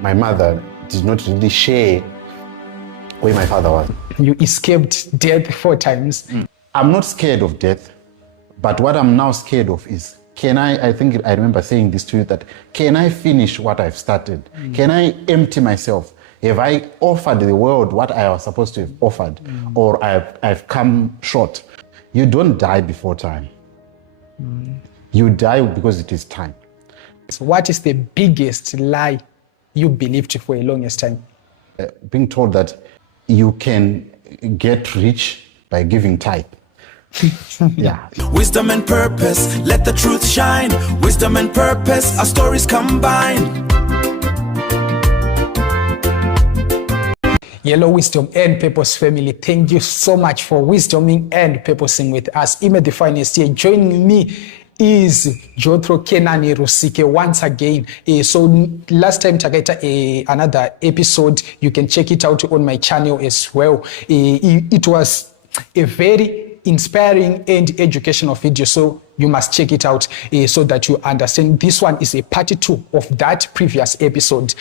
my mother did not really share where my father was. You escaped death 4 times. I'm not scared of death, but what I'm now scared of is, I think I remember saying this to you, that can I finish what I've started? Can I empty myself? Have I offered the world what I was supposed to have offered? Or I've come short? You don't die before time. You die because it is time. So what is the biggest lie you believed for a longest time? Being told that you can get rich by giving tithe. Yeah. Wisdom and purpose, let the truth shine. Wisdom and purpose, our stories combine. Yellow Wisdom and Purpose family, thank you so much for wisdoming and purposing with us. ImeTheFinest here. Joining me is Jotro Kenani Rusike once again. So last time Tagaita another episode, you can check it out on my channel as well. It was a very inspiring and educational video, so you must check it out so that you understand. This one is a part 2 of that previous episode.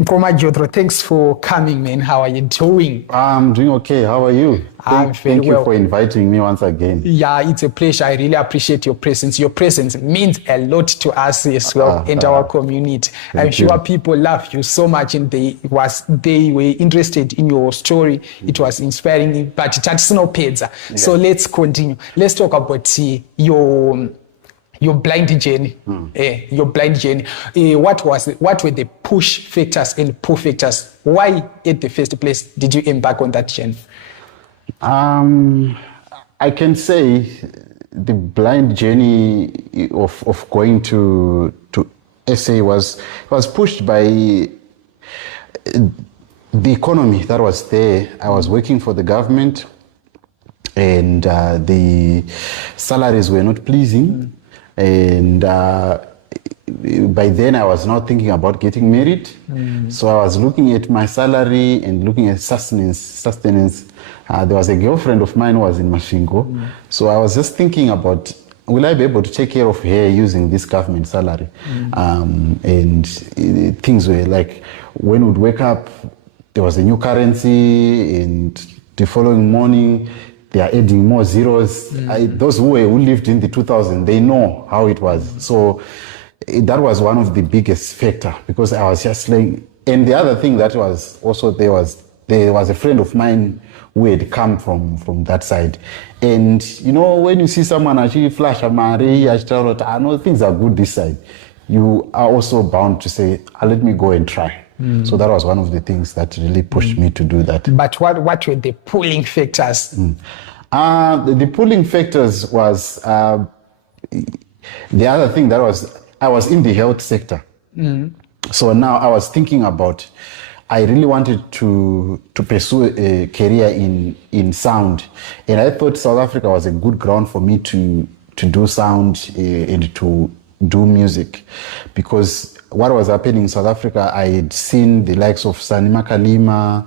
Nkoma Jodro, thanks for coming, man. How are you doing? I'm doing okay. How are you? Thank you for inviting me once again. Yeah, it's a pleasure. I really appreciate your presence. Your presence means a lot to us as well and our community. I'm sure people love you so much, and they were interested in your story. It was inspiring, but it's no pizza. So let's continue. Let's talk about your blind journey. Your blind journey. What were the push factors and pull factors? Why at the first place did you embark on that journey? I can say the blind journey of going to SA was pushed by the economy that was there. I was working for the government, and the salaries were not pleasing, and by then I was now thinking about getting married. So I was looking at my salary and looking at sustenance. There was a girlfriend of mine who was in Mashingo. So I was just thinking about, will I be able to take care of her using this government salary? And things were like, when we'd wake up, there was a new currency, and the following morning, they are adding more zeros. Those who lived in the 2000s, they know how it was. So that was one of the biggest factor, because I was just like, and the other thing that was also there was a friend of mine who had come from that side. And you know, when you see someone actually flash a mari, I know things are good this side, you are also bound to say, let me go and try. So that was one of the things that really pushed me to do that. But what were the pulling factors? The pulling factors was the other thing that was, I was in the health sector. So now I was thinking about, I really wanted to pursue a career in sound, and I thought South Africa was a good ground for me to do sound and to do music, because what was happening in South Africa, I had seen the likes of Sani Makalima.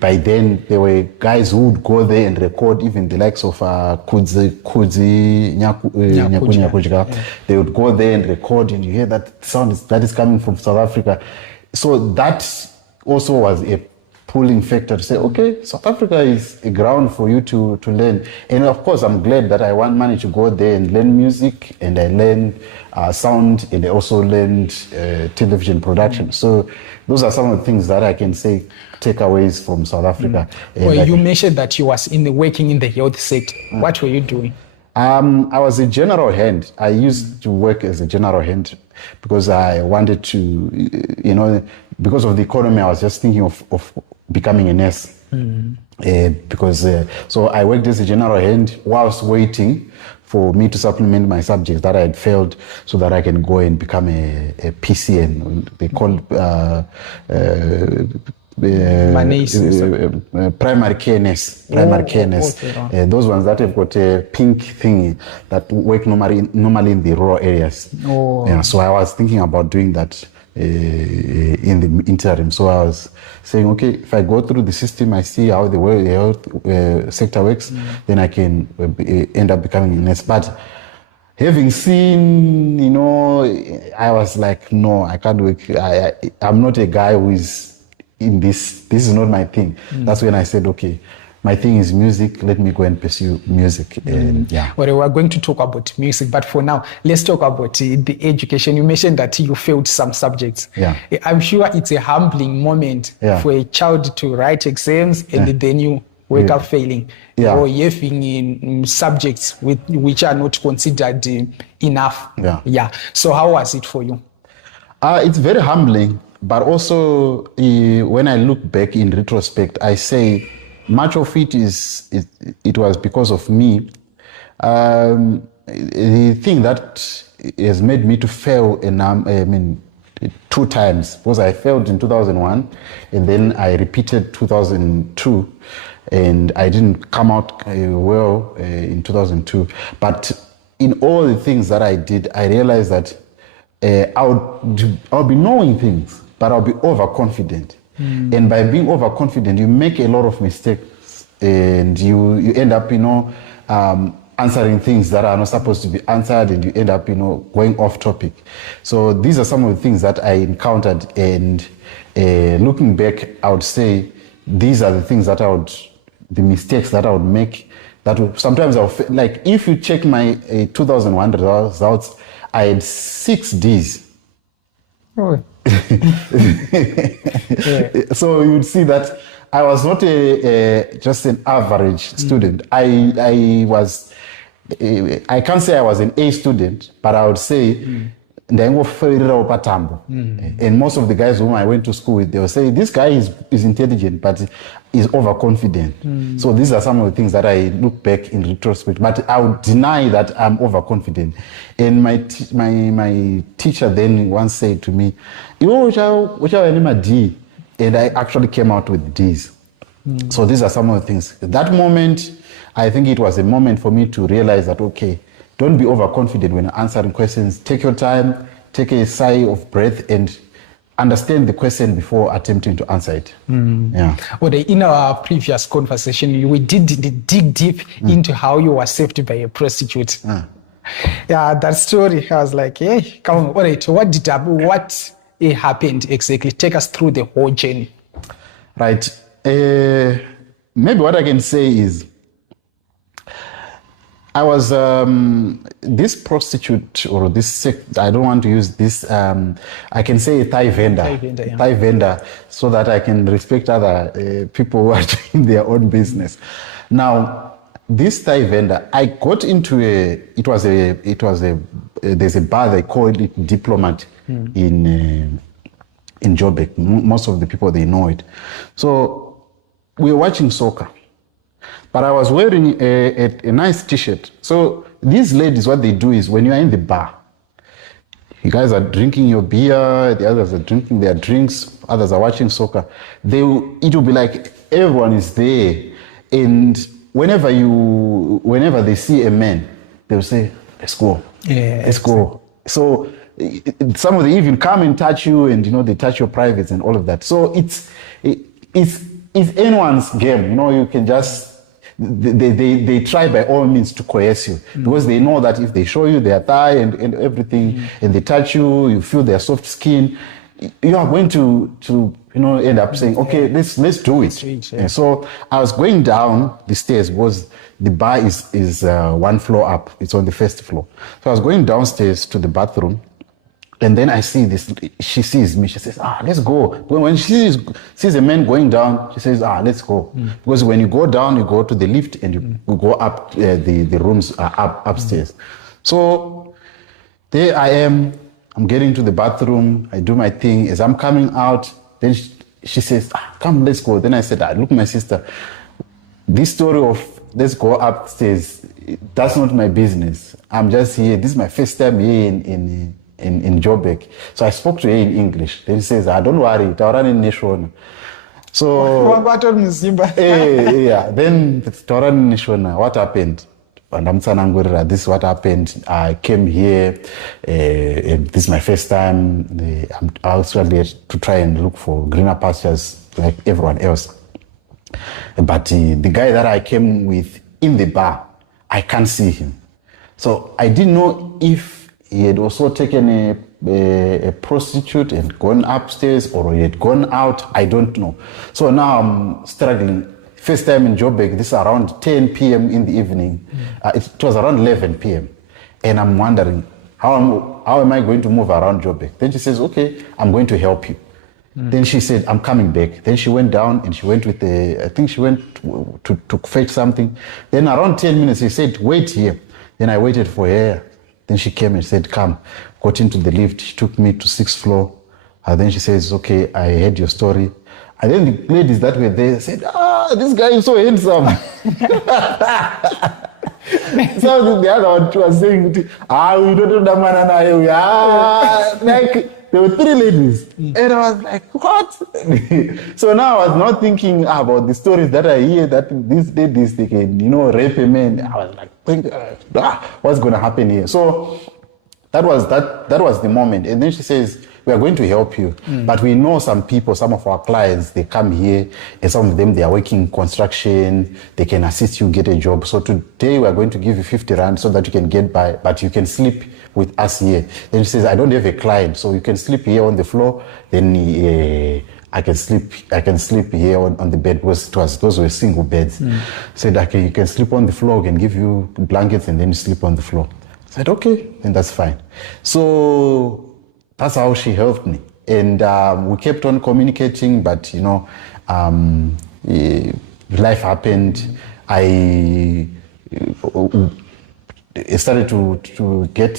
By then, there were guys who would go there and record, even the likes of Kudzi Nyakuja. They would go there and record, and you hear that sound that is coming from South Africa. So that also was a pulling factor to say, okay, South Africa is a ground for you to learn. And of course, I'm glad that I managed to go there and learn music, and I learned sound, and I also learned television production. So those are some of the things that I can say takeaways from South Africa. Well, you mentioned that you was working in the health sector. What were you doing? I was a general hand. I used to work as a general hand because I wanted to, you know, because of the economy, I was just thinking of becoming a nurse. So I worked as a general hand whilst waiting for me to supplement my subjects that I had failed, so that I can go and become a PCN. They call primary care nurse. Those ones that have got a pink thing that work normally in the rural areas. So I was thinking about doing that in the interim. So I was saying, okay, if I go through the system, I see how the health sector works, then I can end up becoming a nurse. But having seen, you know, I was like, no, I can't work. I'm not a guy who is in this. This is not my thing. That's when I said, okay, my thing is music. Let me go and pursue music. And yeah. Well, we're going to talk about music, but for now, let's talk about the education. You mentioned that you failed some subjects. Yeah. I'm sure it's a humbling moment for a child to write exams and then you wake up failing or having in subjects which are not considered enough. Yeah. So how was it for you? It's very humbling, but also when I look back in retrospect, I say much of it was because of me. The thing that has made me to fail, two times, because I failed in 2001 and then I repeated 2002 and I didn't come out well in 2002. But in all the things that I did, I realized that I'll be knowing things, but I'll be overconfident. And by being overconfident, you make a lot of mistakes and you end up, answering things that are not supposed to be answered, and you end up, going off topic. So these are some of the things that I encountered, and looking back, I would say these are the things that the mistakes that I would make. Sometimes like if you check my 2001 results, I had 6 Ds. Oh. So you would see that I was not just an average student. I can't say I was an A student, but I would say and most of the guys whom I went to school with, they will say, this guy is intelligent, but is overconfident. So these are some of the things that I look back in retrospect, but I would deny that I'm overconfident. And my teacher then once said to me, which are D? And I actually came out with Ds. So these are some of the things. That moment, I think it was a moment for me to realize that, okay, don't be overconfident when answering questions. Take your time, take a sigh of breath, and understand the question before attempting to answer it. Yeah. Well, in our previous conversation, we did dig deep into how you were saved by a prostitute. Yeah, that story, I was like, hey, come on, all right, what happened exactly? Take us through the whole journey. Right. Maybe what I can say is, I was this prostitute or this sect. I don't want to use this. I can say a Thai vendor, so that I can respect other people who are doing their own business. Now, this Thai vendor, I got into there's a bar, they call it Diplomat in Joburg. Most of the people, they know it. So we were watching soccer. But I was wearing a nice t-shirt. So these ladies, what they do is when you are in the bar, you guys are drinking your beer, the others are drinking their drinks, others are watching soccer. It will be like everyone is there. And whenever they see a man, they will say, let's go, let's go. So some of them even come and touch you, and they touch your privates and all of that. So it's anyone's game. You can just, they try by all means to coerce you, because they know that if they show you their thigh and everything, and they touch you, you feel their soft skin, you are going to end up saying, okay, let's do it. And so I was going down the stairs, because the bar is 1 floor up. It's on the first floor. So I was going downstairs to the bathroom. And then I see this, she sees me, she says, let's go. When she sees a man going down, she says, let's go. Because when you go down, you go to the lift and you go up, the rooms are upstairs. So there I am, I'm getting to the bathroom, I do my thing. As I'm coming out, then she says, come, let's go. Then I said, look, my sister, this story of let's go upstairs, that's not my business. I'm just here, this is my first time here in Joburg. So I spoke to her in English. Then he says, don't worry, Taurani Nation. So then Taurani Nation, what happened? And I'm saying, this is what happened. I came here, this is my first time. I'm actually to try and look for greener pastures like everyone else. But the guy that I came with in the bar, I can't see him. So I didn't know if he had also taken a prostitute and gone upstairs, or he had gone out. I don't know. So now I'm struggling. First time in Joburg, this is around 10 p.m. in the evening. It was around 11 p.m. And I'm wondering, how am I going to move around Joburg? Then she says, okay, I'm going to help you. Then she said, I'm coming back. Then she went down and she went with I think she went to fetch something. Then around 10 minutes, she said, wait here. Then I waited for her. Then she came and said, come. Got into the lift. She took me to 6th floor. And then she says, okay, I heard your story. And then the ladies that were there said, this guy is so handsome. So the other one was saying, we don't know, like, there were 3 ladies. And I was like, what? So now I was not thinking about the stories that I hear that these ladies, they can, rape a man. I was like, what's going to happen here? So that was the moment. And then she says, we are going to help you. But we know some people, some of our clients, they come here, and some of them, they are working construction. They can assist you get a job. So today we are going to give you 50 rand so that you can get by, but you can sleep with us here. Then she says, I don't have a client, so you can sleep here on the floor. Then I can sleep here on the bed, because those were single beds. Said, okay, you can sleep on the floor, we can give you blankets, and then you sleep on the floor. I said, okay, then that's fine. So that's how she helped me. And we kept on communicating, but, life happened. I started to get,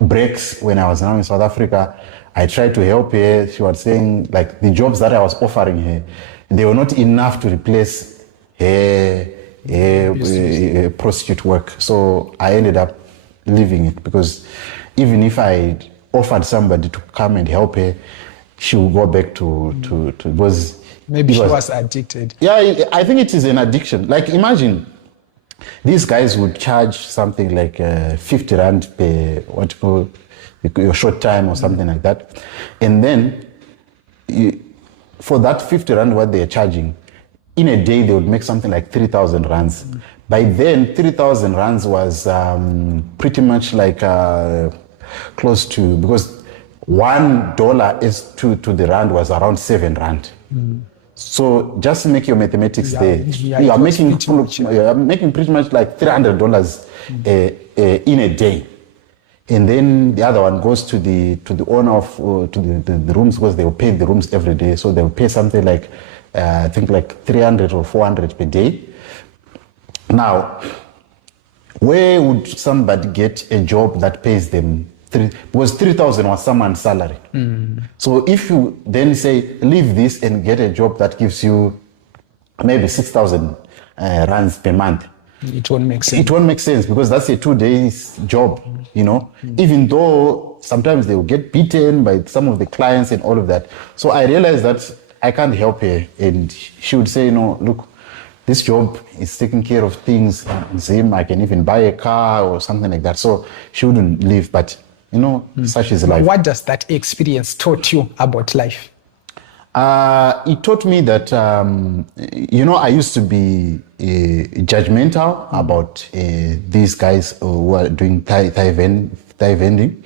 breaks when I was now in South Africa. I tried to help her. She was saying, like, the jobs that I was offering her, they were not enough to replace her prostitute work. So I ended up leaving it, because even if I offered somebody to come and help her, she would go back to because maybe she was addicted. Yeah, I think it is an addiction. Like, imagine these guys would charge something like 50 rand per your short time or something like that, and then for that 50 rand what they are charging, in a day they would make something like 3,000 rands. By then 3,000 rands was pretty much like close to, because $1 is to the rand was around 7 rand. So just make your mathematics there. You are making pretty much like $300 in a day. And then the other one goes to the owner of to the rooms, because they will pay the rooms every day. So they will pay something like I think like 300 or 400 per day. Now, where would somebody get a job that pays them? Because 3,000 was someone's salary. So if you then say, leave this and get a job that gives you maybe 6,000 rands per month, it won't make sense. It won't make sense, because that's a 2 days job, even though sometimes they will get beaten by some of the clients and all of that. So I realized that I can't help her, and she would say, no, look, this job is taking care of things. Zim, I can even buy a car or something like that. So she wouldn't leave, but such is life. What does that experience taught you about life? It taught me that, I used to be judgmental about these guys who are doing thigh vending.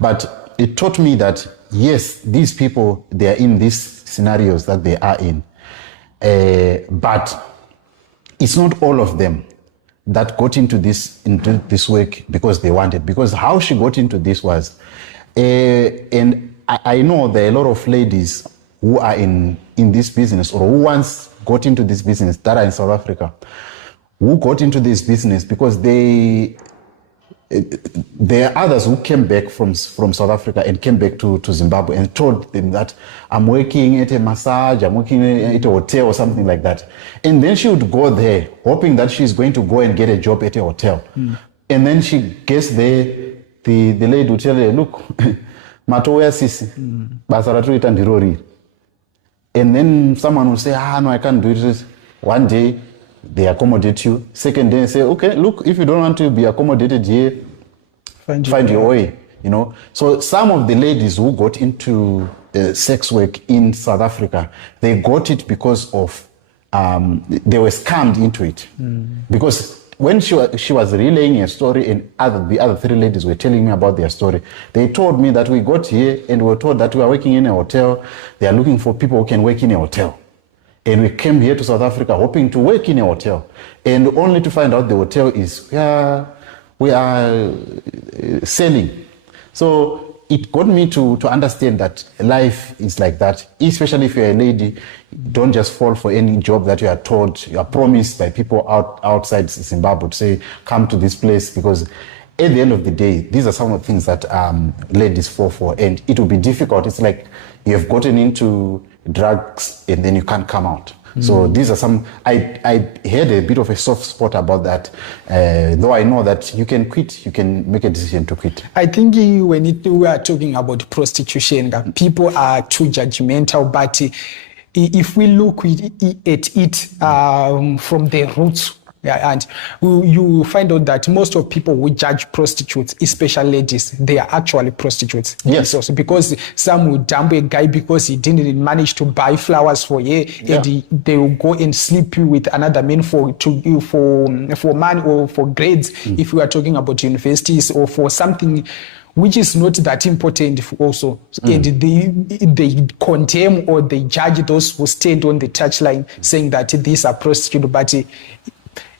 But it taught me that, yes, these people, they are in these scenarios that they are in. But it's not all of them that got into this work because they wanted. Because how she got into this was, and I know there are a lot of ladies who are in this business, or who once got into this business that are in South Africa, who got into this business because there are others who came back from South Africa and came back to Zimbabwe and told them that I'm working at a massage, I'm working at a hotel or something like that. And then she would go there hoping that she's going to go and get a job at a hotel. And then she gets there, the lady would tell her, look, matoya sisi, basaratu itandirori. And then someone will say, no, I can't do it. One day, they accommodate you. Second day, say, okay, look, if you don't want to be accommodated here, find your way, So some of the ladies who got into sex work in South Africa, they got it because of, they were scammed into it. Because when she was relaying her story and the other 3 ladies were telling me about their story, they told me that we got here and we were told that we are working in a hotel. They are looking for people who can work in a hotel. And we came here to South Africa hoping to work in a hotel, and only to find out the hotel is we are selling. So it got me to understand that life is like that, especially if you're a lady. Don't just fall for any job that you are told, you are promised by people outside Zimbabwe to say, come to this place, because at the end of the day, these are some of the things that ladies fall for, and it will be difficult. It's like you have gotten into drugs and then you can't come out. So these are some, I had a bit of a soft spot about that, though I know that you can quit, you can make a decision to quit. I think when we are talking about prostitution, people are too judgmental, but if we look at it from the roots, and you find out that most of people who judge prostitutes, especially ladies, they are actually prostitutes. Yes. Also because some will dump a guy because he didn't manage to buy flowers for you, and they will go and sleep with another man for money or for grades. If we are talking about universities or for something which is not that important also. And they condemn or they judge those who stand on the touchline saying that these are prostitutes, but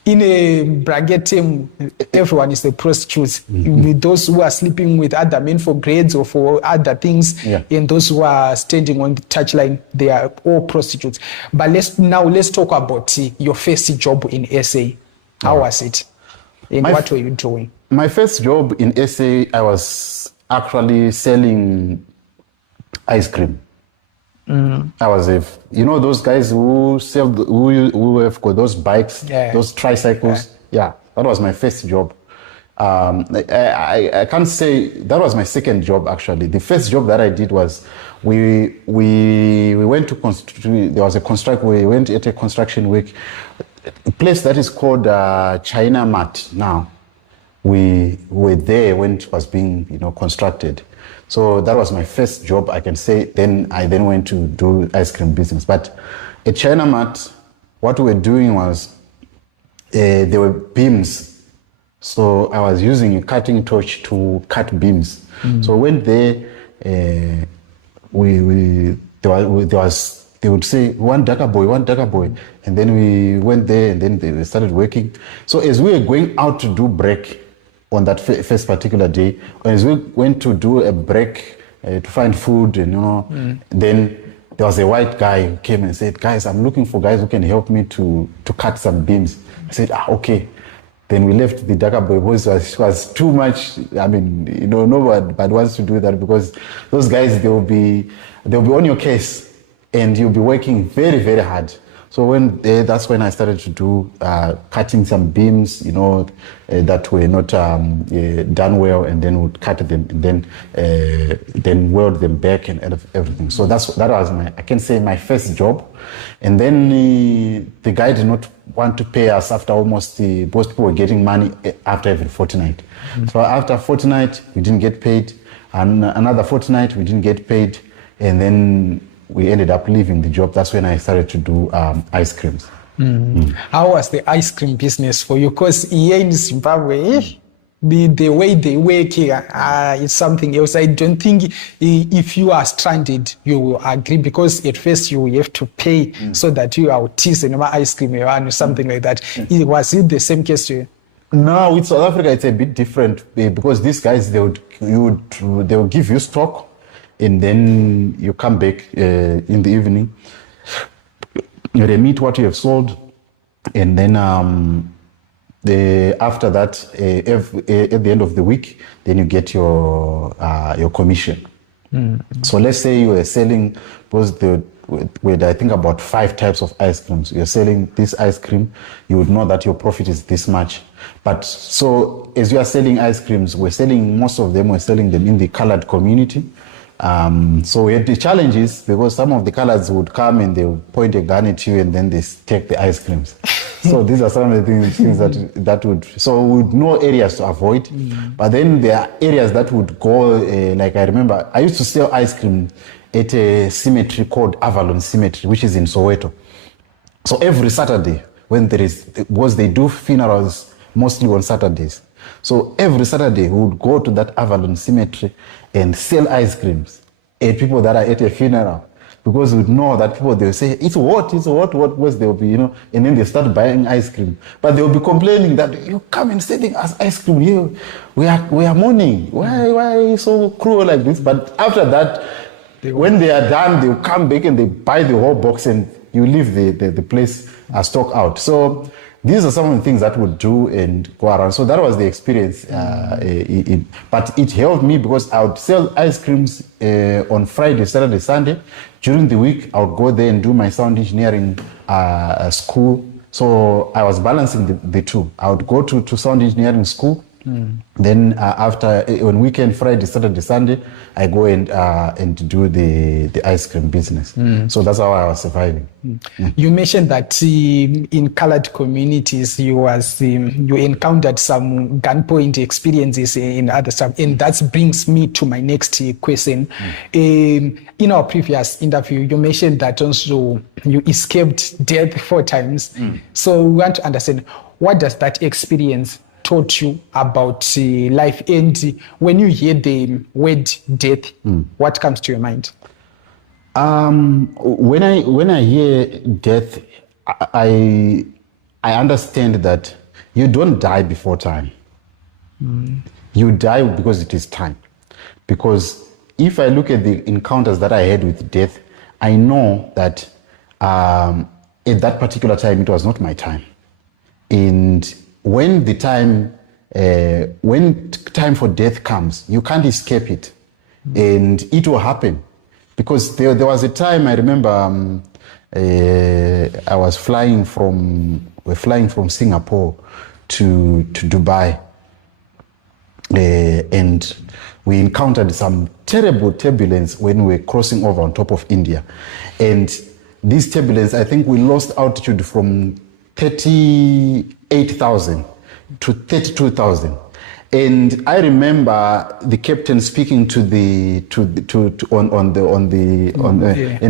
in a bracket team, everyone is a prostitute. With those who are sleeping with other men for grades or for other things, and those who are standing on the touchline, they are all prostitutes. But let's talk about your first job in SA. How was it? And what were you doing? My first job in SA, I was actually selling ice cream. I was those guys who sell, who have got those bikes, those tricycles. Yeah, that was my first job. I can't say that was my second job actually. The first job that I did was we went to there was a construction. We went at a construction week, a place that is called China Mart now. We were there when it was being constructed. So that was my first job, I can say. Then I went to do ice cream business. But at China Mart, what we were doing was there were beams. So I was using a cutting torch to cut beams. So when there, they would say, one darker boy. And then we went there and then they started working. So as we were going out to do break, on that first particular day, as we went to do a break to find food, and then there was a white guy who came and said, "Guys, I'm looking for guys who can help me to cut some beams." I said, "Okay." Then we left the darker boy because it was too much. I mean, nobody wants to do that because those guys they'll be on your case and you'll be working very, very hard. So that's when I started to do cutting some beams, that were not done well, and then would cut them and then weld them back and everything. So that was I can say my first job. And then the guy did not want to pay us after most people were getting money after every fortnight. So after a fortnight, we didn't get paid, and another fortnight we didn't get paid, and then we ended up leaving the job. That's when I started to do ice creams. How was the ice cream business for you? Because here in Zimbabwe, the way they work here is something else. I don't think if you are stranded, you will agree, because at first you have to pay so that you are teasing ice cream or something like that. Was it the same case to you? No, with South Africa, it's a bit different because these guys, they will give you stock, and then you come back in the evening, you remit what you have sold, and then after that, at the end of the week, then you get your commission. So let's say you are selling, because with I think about 5 types of ice creams. You're selling this ice cream, you would know that your profit is this much. But so as you are selling ice creams, we're selling them in the colored community. So we had the challenges because some of the colors would come and they would point a gun at you and then they take the ice creams. So these are some of the things that would, so we would know areas to avoid. But then there are areas that would go, like I remember, I used to sell ice cream at a cemetery called Avalon Cemetery, which is in Soweto. So every Saturday, when because they do funerals mostly on Saturdays. So every Saturday we would go to that Avalon cemetery and sell ice creams at people that are at a funeral. Because we know that people, they'll say, it's what, because they'll be, and then they start buying ice cream. But they'll be complaining that you come and selling us ice cream here. We are mourning. Why are you so cruel like this? But after that, when they are done, they'll come back and they buy the whole box and you leave the place stock out. So these are some of the things that we'll do and go around. So that was the experience. But it helped me because I would sell ice creams on Friday, Saturday, Sunday. During the week, I would go there and do my sound engineering school. So I was balancing the two. I would go to sound engineering school. Then after, on weekend, Friday, Saturday, Sunday, I go and do the ice cream business. So that's how I was surviving. You mentioned that in colored communities, you encountered some gunpoint experiences in other stuff, and that brings me to my next question. In our previous interview, you mentioned that also you escaped death 4 times. So we want to understand, what does that experience taught you about life? And when you hear the word death, what comes to your mind? When I hear death, I understand that you don't die before time. You die because it is time. Because if I look at the encounters that I had with death, I know that at that particular time it was not my time. And when time for death comes, you can't escape it, and it will happen. Because there was a time, I remember, I was flying from Singapore to Dubai, and we encountered some terrible turbulence when we were crossing over on top of India. And this turbulence, I think we lost altitude from 38,000 to 32,000. And I remember the captain speaking and he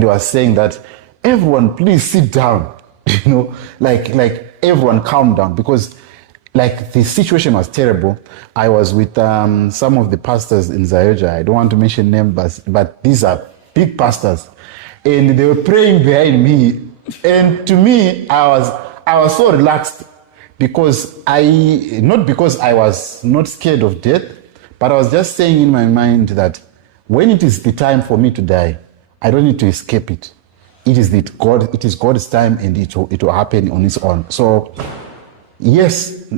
was saying that everyone please sit down, like everyone calm down, because like the situation was terrible. I was with some of the pastors in Zayoja. I don't want to mention names, but these are big pastors, and they were praying behind me. And to me, I was so relaxed, because not because I was not scared of death, but I was just saying in my mind that when it is the time for me to die, I don't need to escape it. It is God's time, and it will happen on its own. So yes,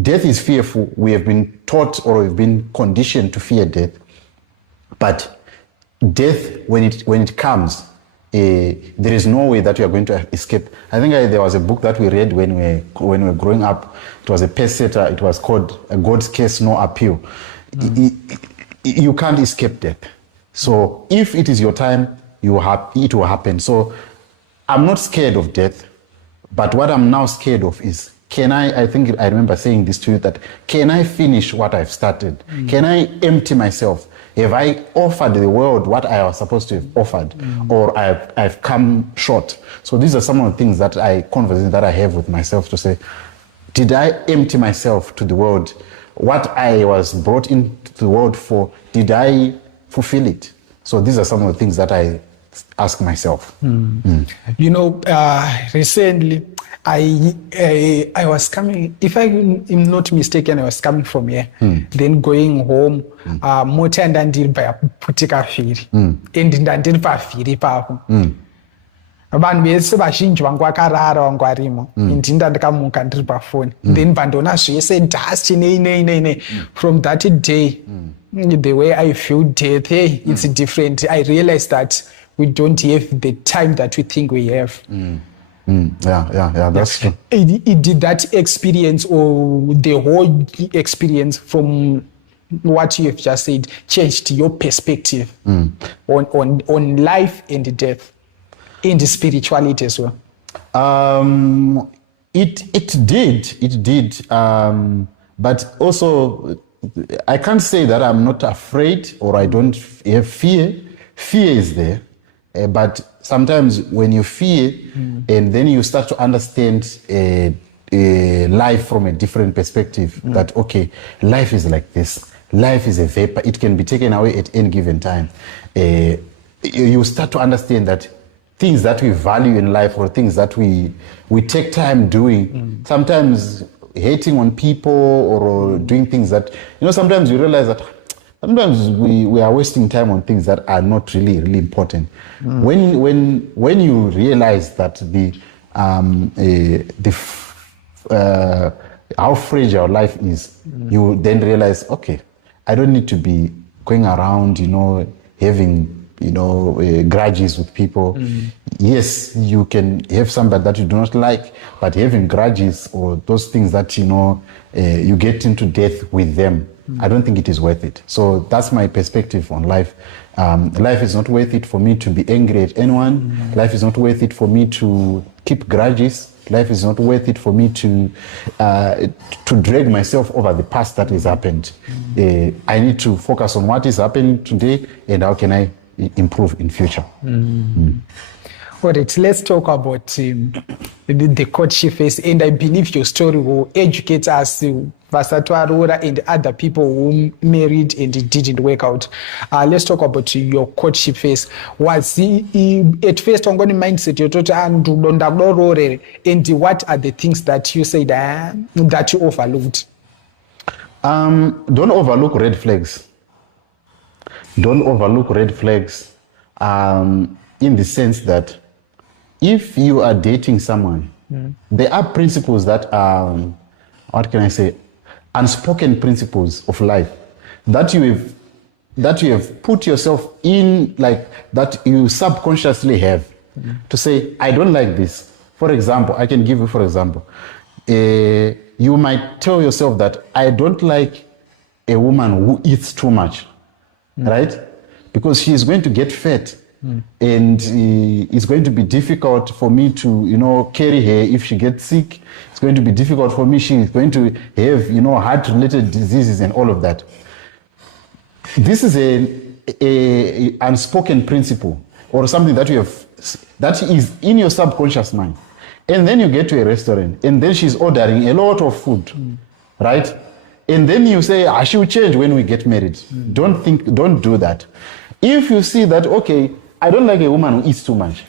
death is fearful. We have been taught, or we've been conditioned to fear death. But death, when it comes, there is no way that we are going to escape. I think there was a book that we read when we were growing up. It was a pessetter. It was called God's Case, No Appeal. You can't escape death. So if it is your time, it will happen. So I'm not scared of death, but what I'm now scared of is, I think I remember saying this to you, that can I finish what I've started? Can I empty myself? Have I offered the world what I was supposed to have offered, or I've come short? So these are some of the things conversations that I have with myself, to say, did I empty myself to the world? What I was brought into the world for, did I fulfill it? So these are some of the things that I ask myself. Recently, I was coming, if I'm not mistaken, I was coming from here, then going home, mota ndandiri payaputika vhiri, and ndandiri pavhiri ipapo. Vanhu vese vazhinji vangu vakarara, vangu varimo, ndinda ndikamuka ndiri pafoni, then pandoona zvese dust nei. From that day, the way I feel death, it's different. I realized that we don't have the time that we think we have. Yeah, that's true. Did that experience, or the whole experience from what you have just said, changed your perspective on life and death, and spirituality as well? It did. But also, I can't say that I'm not afraid, or I don't have fear. Fear is there. But sometimes when you fear, and then you start to understand life from a different perspective. That, okay, life is like this. Life is a vapor. It can be taken away at any given time. You start to understand that things that we value in life, or things that we take time doing, sometimes hating on people or doing things that, sometimes you realize that sometimes we are wasting time on things that are not really, really important. When you realize that how fragile life is, you then realize, okay, I don't need to be going around, having grudges with people. Yes, you can have somebody that you do not like, but having grudges or those things that you get into death with them, I don't think it is worth it. So that's my perspective on life. Life is not worth it for me to be angry at anyone. Life is not worth it for me to keep grudges. Life is not worth it for me to drag myself over the past that has happened. I need to focus on what is happening today and how can I improve in future. All right, let's talk about the courtship phase, and I believe your story will educate us, Vasatu Arora and other people who married and it didn't work out. Let's talk about your courtship phase. Was at first on going mindset and what are the things that you said that you overlooked? Don't overlook red flags. Don't overlook red flags in the sense that if you are dating someone, there are principles that are, what can I say, unspoken principles of life that you have put yourself in, like that you subconsciously have to say, I don't like this. For example, I can give you, for example, you might tell yourself that I don't like a woman who eats too much, right? Because she is going to get fat. And it's going to be difficult for me to, carry her if she gets sick. It's going to be difficult for me. She's going to have, heart-related diseases and all of that. This is a unspoken principle or something that that is in your subconscious mind. And then you get to a restaurant and then she's ordering a lot of food, right? And then you say, she will change when we get married. Don't do that. If you see that, okay, I don't like a woman who eats too much,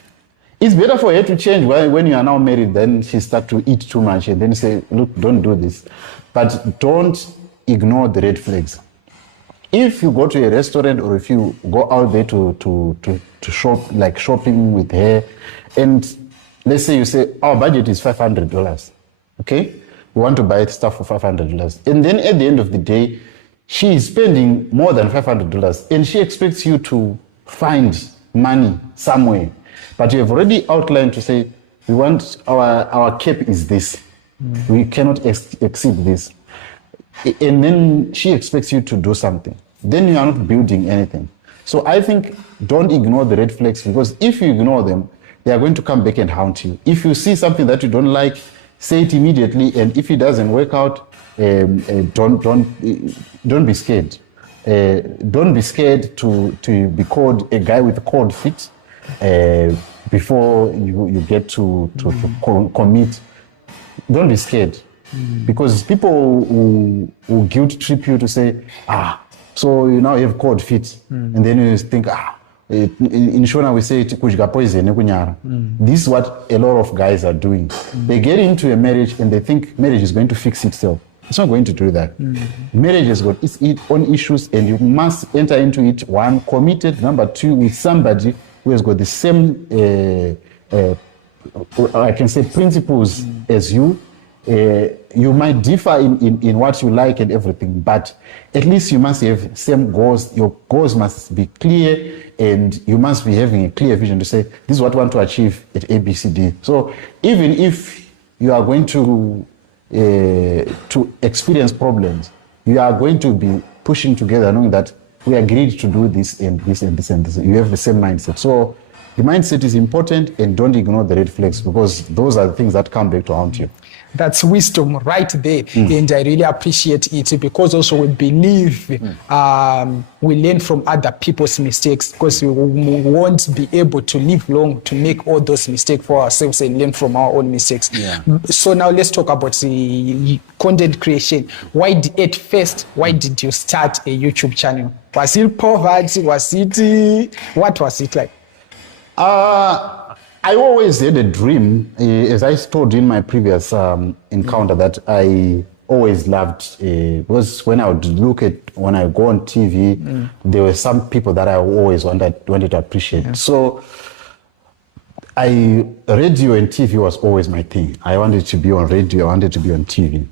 it's better for her to change when you are now married, then she starts to eat too much and then say, look, don't do this. But don't ignore the red flags. If you go to a restaurant or if you go out there to shop, like shopping with her, and let's say you say, our budget is $500, okay? We want to buy stuff for $500. And then at the end of the day, she is spending more than $500 and she expects you to find money somewhere. But you have already outlined to say, we want our cap is this. We cannot exceed this. And then she expects you to do something. Then you are not building anything. So I think don't ignore the red flags, because if you ignore them, they are going to come back and haunt you. If you see something that you don't like, say it immediately. And if it doesn't work out, don't be scared. Don't be scared to be called a guy with a cold feet before you get to commit. Don't be scared, because people who guilt trip you to say, so you now have cold feet, and then you think, in Shona we say kujga poison kunyara. This is what a lot of guys are doing. They get into a marriage and they think marriage is going to fix itself. It's not going to do that. Marriage has got its own issues, and you must enter into it, one, committed, number two, with somebody who has got the same, I can say, principles as you. You might differ in what you like and everything, but at least you must have same goals. Your goals must be clear, and you must be having a clear vision to say, this is what I want to achieve at ABCD. So even if you are going to experience problems, you are going to be pushing together, knowing that we agreed to do this and this and this and this. You have the same mindset. So the mindset is important, and don't ignore the red flags, because those are the things that come back to haunt you. That's wisdom right there. And I really appreciate it, because also we believe we learn from other people's mistakes, because we won't be able to live long to make all those mistakes for ourselves and learn from our own mistakes. So now let's talk about the content creation. Why did you start a YouTube channel? Was it poverty? What was it like? I always had a dream, as I told you in my previous encounter, that I always loved, because when I go on TV, there were some people that I always wanted to appreciate. So radio and TV was always my thing. I wanted to be on radio, I wanted to be on TV.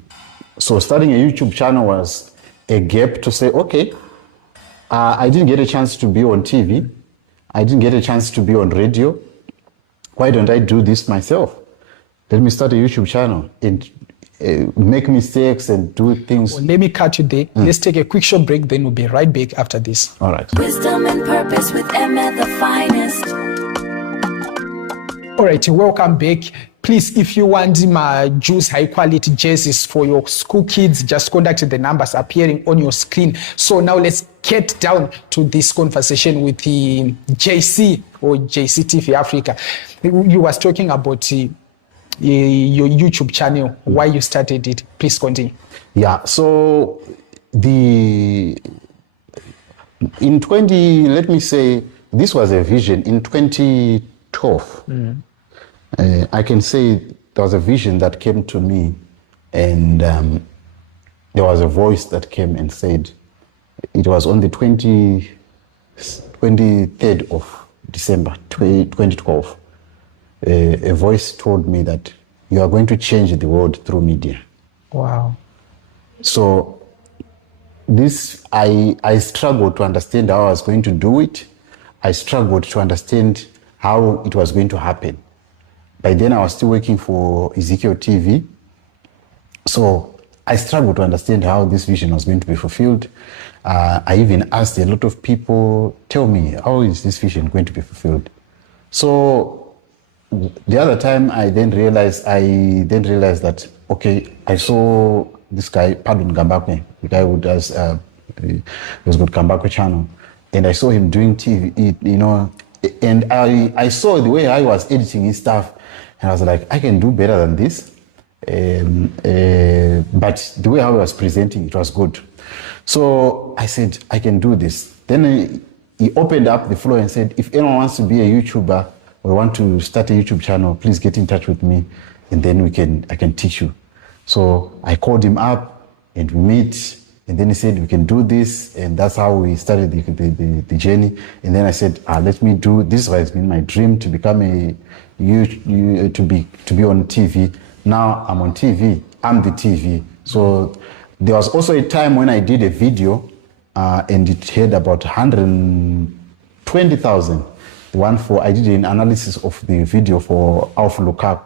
So starting a YouTube channel was a gap to say, okay, I didn't get a chance to be on TV. I didn't get a chance to be on radio. Why don't I do this myself? Let me start a YouTube channel and make mistakes and do things. Well, let me cut you there. Let's take a quick short break, then we'll be right back after this. All right. Wisdom and purpose with ImeTheFinest. All right, welcome back. Please, if you want my juice high quality jerseys for your school kids, just contact the numbers appearing on your screen. So now let's get down to this conversation with the JC or JC TV Africa. You was talking about your YouTube channel, why you started it. Please continue. Yeah, so let me say, this was a vision in 2012. I can say there was a vision that came to me, and there was a voice that came and said, it was on the 23rd of December 2012. A voice told me that you are going to change the world through media. Wow. So this, I struggled to understand how I was going to do it. I struggled to understand how it was going to happen. By then I was still working for Ezekiel TV. So I struggled to understand how this vision was going to be fulfilled. I even asked a lot of people, tell me, how is this vision going to be fulfilled? So the other time I then realized that, okay, I saw this guy, Gambakwe, the guy who does, he was got Gambakwe channel. And I saw him doing TV, and I saw the way I was editing his stuff. And I was like, I can do better than this. But the way I was presenting, it was good. So I said, I can do this. Then he opened up the floor and said, if anyone wants to be a YouTuber or want to start a YouTube channel, please get in touch with me, and then I can teach you. So I called him up and we meet, and then he said, we can do this, and that's how we started the journey. And then I said, let me do this. Has been my dream to become to be on TV. Now I'm on TV. I'm the TV. So there was also a time when I did a video, and it had about 120,000. I did an analysis of the video for Alpha Lukaku.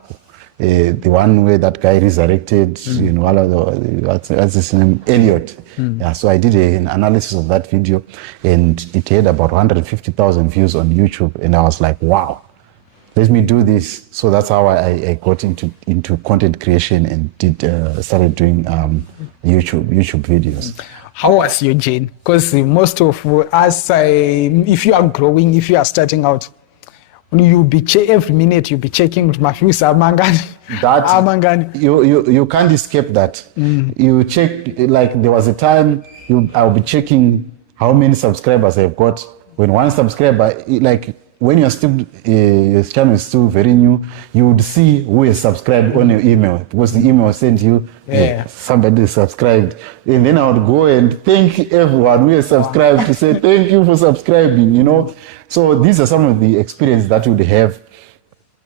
The one where that guy resurrected, what's his name? Elliot. Yeah, so I did an analysis of that video, and it had about 150,000 views on YouTube, and I was like, wow, let me do this. So that's how I got into content creation and started doing YouTube videos. How was your journey? Because most of us, if you are growing, if you are starting out, you'll be every minute you'll be checking my views. You can't escape that. You check, like there was a time I'll be checking how many subscribers I've got. When one subscriber, like when you're still your channel is still very new, you would see who is subscribed on your email, because the email will send you somebody is subscribed, and then I would go and thank everyone who is subscribed to say thank you for subscribing. So these are some of the experiences that you would have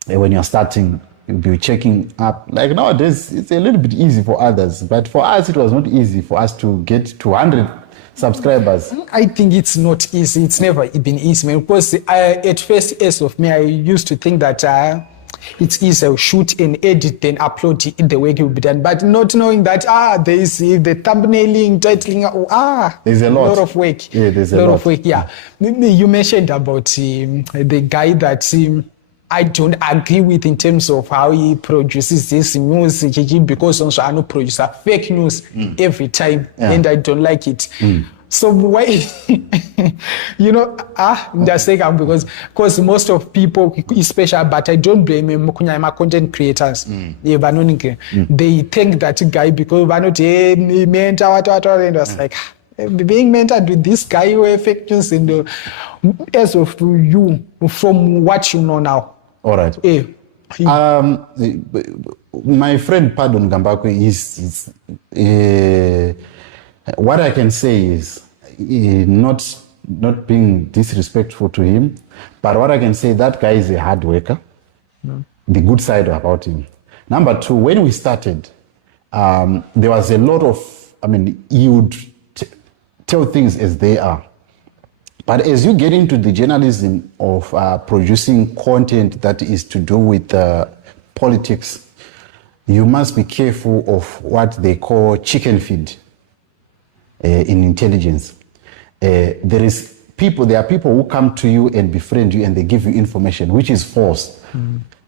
when you're starting. You'll be checking up. Like nowadays, it's a little bit easy for others, but for us, it was not easy for us to get to 100 subscribers. I think it's not easy. It's never been easy, man. Because at first, as of me, I used to think that it's easy. I'll shoot and edit, then upload it in the way it will be done. But not knowing that there is the thumbnailing, titling. There's a lot of work. Yeah, there's a lot of work. Yeah, you mentioned about the guy that I don't agree with in terms of how he produces this news, because also I know produce fake news every time, and I don't like it. So why, just saying because most of people, especially, but I don't blame him, my content creators, they think that guy because we're not mentor, and I was like, being mentored with this guy who are fake news, and as of you, from what you know now. All right. My friend, pardon Gambakwe, is what I can say is not being disrespectful to him, but what I can say, that guy is a hard worker. The good side about him. Number two, when we started, there was a lot of, he would tell things as they are. But as you get into the journalism of producing content that is to do with politics, you must be careful of what they call chicken feed in intelligence. There are people who come to you and befriend you and they give you information which is false.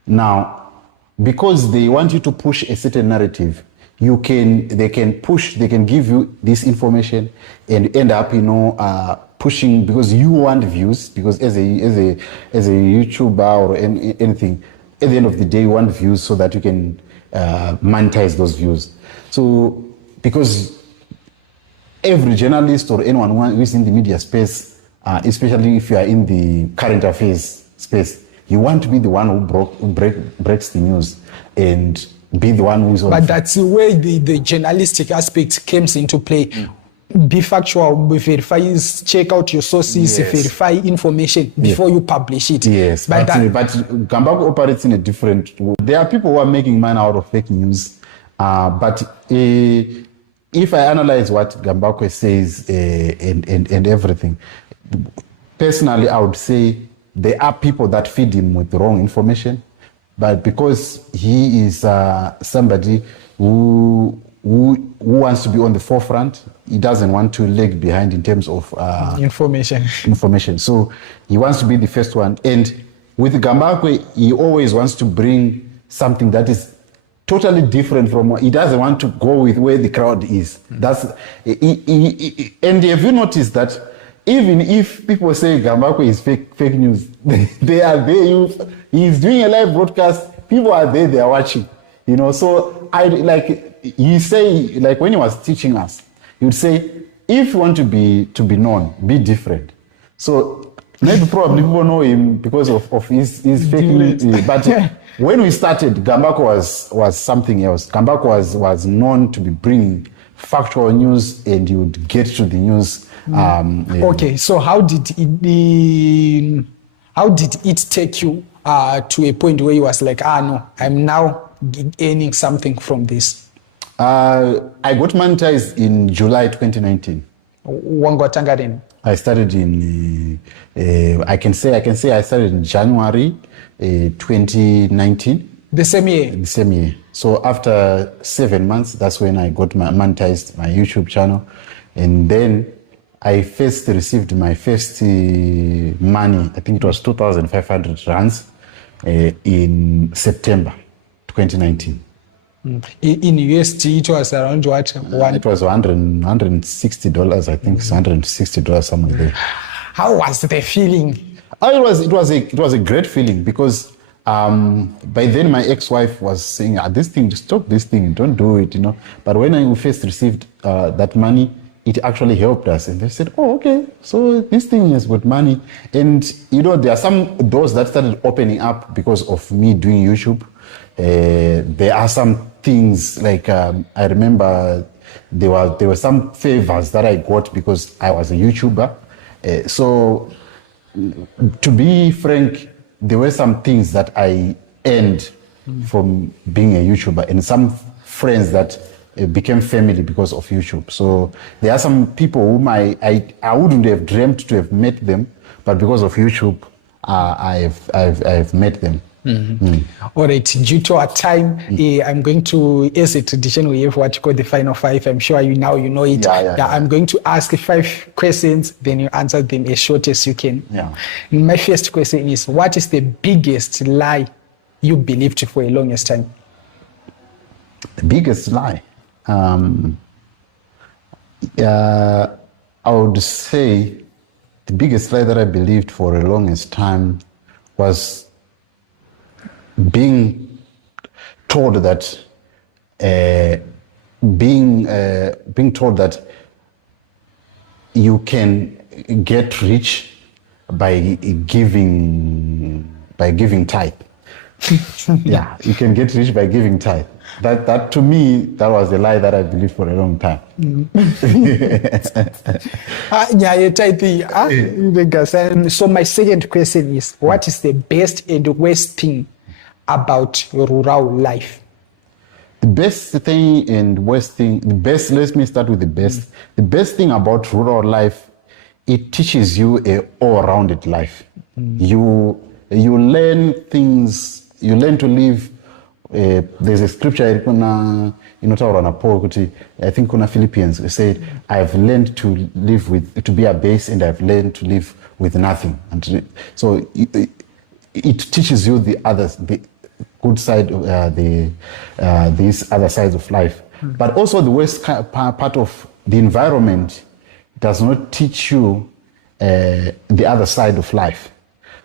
Now, because they want you to push a certain narrative, they can give you this information and end up, pushing because you want views, because as a YouTuber or anything, at the end of the day you want views so that you can monetize those views. So because every journalist or anyone who is in the media space, especially if you are in the current affairs space, you want to be the one who breaks the news and be the one who is on. But that's the way the journalistic aspect comes into play. Be factual, verify, check out your sources, verify information before you publish it. Yes, but Gambakwe operates in a different. There are people who are making money out of fake news, but if I analyze what Gambakwe says and everything, personally, I would say there are people that feed him with wrong information, but because he is somebody who wants to be on the forefront, he doesn't want to lag behind in terms of information. So he wants to be the first one. And with Gambakwe, he always wants to bring something that is totally different from what he doesn't want to go with where the crowd is. And have you noticed that even if people say Gambakwe is fake news, they are there. He's doing a live broadcast. People are there. They are watching. So you say, like when he was teaching us, he would say, if you want to be known, be different. So maybe probably people know him because of his fake news. But when we started, Gambakwe was something else. Gambakwe was known to be bringing factual news, and you would get to the news. Okay, so how did it take you to a point where you was like, no, I'm now earning something from this? I got monetized in July 2019. I started in I can say I started in January 2019. The same year? The same year. So after 7 months, that's when I got monetized my YouTube channel. And then I first received my first money, I think it was 2,500 rands in September 2019. In USD, it was around what? It was $160, I think. $160 somewhere there. How was the feeling? It was a great feeling because by then my ex-wife was saying, this thing, stop this thing, don't do it, But when I first received that money, it actually helped us. And they said, okay, so this thing has got money. And, there are some doors that started opening up because of me doing YouTube. There are some things like, I remember there were some favors that I got because I was a YouTuber. So to be frank, there were some things that I earned from being a YouTuber, and some friends that became family because of YouTube. So there are some people whom I wouldn't have dreamt to have met them, but because of YouTube, I've met them. All right, due to our time, I'm going to, as a tradition, we have what you call the final five. I'm sure you know it. I'm going to ask 5 questions, then you answer them as short as you can. My first question is, what is the biggest lie you believed for a longest time? The biggest lie? I would say the biggest lie that I believed for the longest time was being told that being told that you can get rich by giving tithe. Yeah, you can get rich by giving tithe. That to me, that was a lie that I believed for a long time. So my second question is, what is the best and worst thing about rural life? The best thing and worst thing, let me start with the best. The best thing about rural life, it teaches you a all-rounded life. You learn things, you learn to live. There's a scripture I think kuna Philippians said, I've learned to live with, to be a base, and I've learned to live with nothing. And so it teaches you the good side, these other sides of life. But also the worst part of the environment does not teach you the other side of life.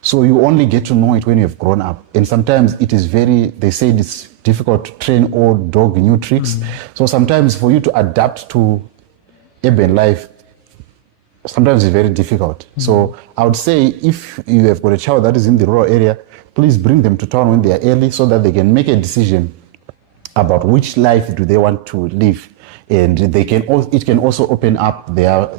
So you only get to know it when you've grown up. And sometimes it is they say it's difficult to train old dog new tricks. So sometimes for you to adapt to urban life, sometimes it's very difficult. So I would say if you have got a child that is in the rural area, please bring them to town when they are early so that they can make a decision about which life do they want to live. And it can also open up how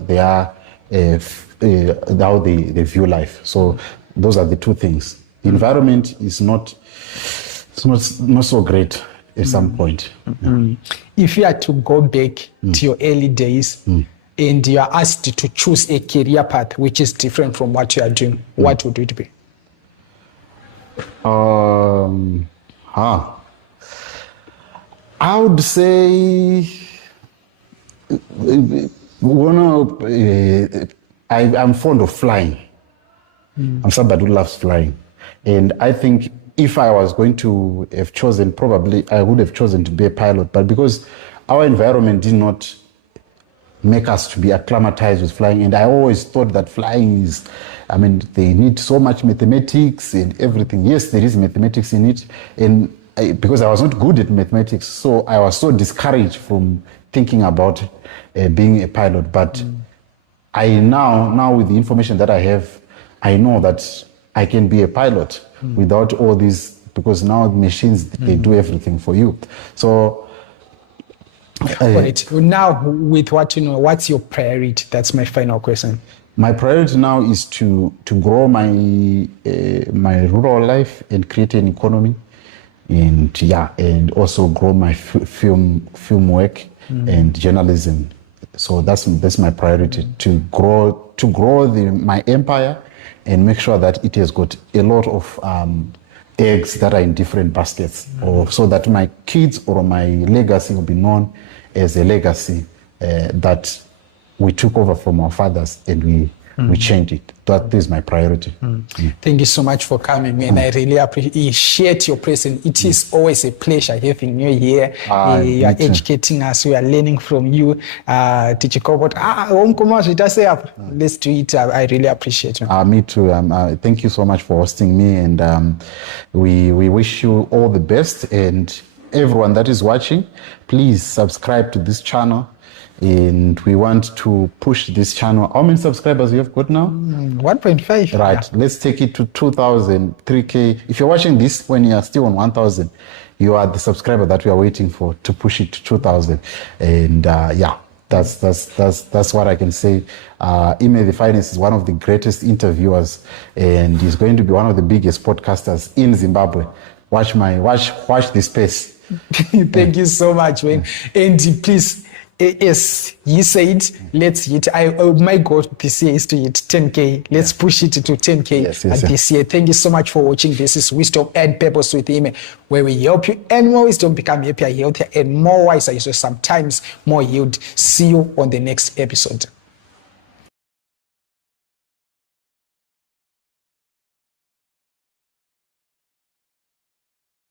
they view life. So those are the two things. The environment is not so great at some point. If you had to go back to your early days and you are asked to choose a career path which is different from what you are doing, what would it be? I would say I'm fond of flying. I'm somebody who loves flying. And I think if I was going to have chosen, probably I would have chosen to be a pilot. But because our environment did not make us to be acclimatized with flying, and I always thought that flying is, they need so much mathematics and everything. Yes, there is mathematics in it. And because I was not good at mathematics, so I was so discouraged from thinking about being a pilot. But I now with the information that I have, I know that I can be a pilot without all these, because now the machines, they do everything for you. So right. Now with what's your priority? That's my final question. My priority now is to grow my rural life and create an economy, and also grow my film work and journalism. So that's my priority, to grow my empire and make sure that it has got a lot of eggs that are in different baskets, or so that my kids or my legacy will be known as a legacy that we took over from our fathers and we changed it. That is my priority. Thank you so much for coming, and I really appreciate your presence. It is always a pleasure having you here. You are educating us. We are learning from you. Let's do it. I really appreciate you. Me too. Thank you so much for hosting me, and we wish you all the best. And everyone that is watching, please subscribe to this channel. And we want to push this channel. How many subscribers you have got now? 1.5. Right. Yeah. Let's take it to 2,000, 3K. If you're watching this when you are still on 1,000, you are the subscriber that we are waiting for to push it to 2,000. And that's what I can say. ImeTheFinest is one of the greatest interviewers, and he's going to be one of the biggest podcasters in Zimbabwe. Watch this space. Thank you so much, man. And please Yes, he said, let's hit. My goal this year is to hit 10K. Let's push it to 10K this year. Thank you so much for watching. This is Wisdom and Purpose with Ime, where we help you and more wisdom become happier, healthier, and more wiser. So sometimes more yield. See you on the next episode.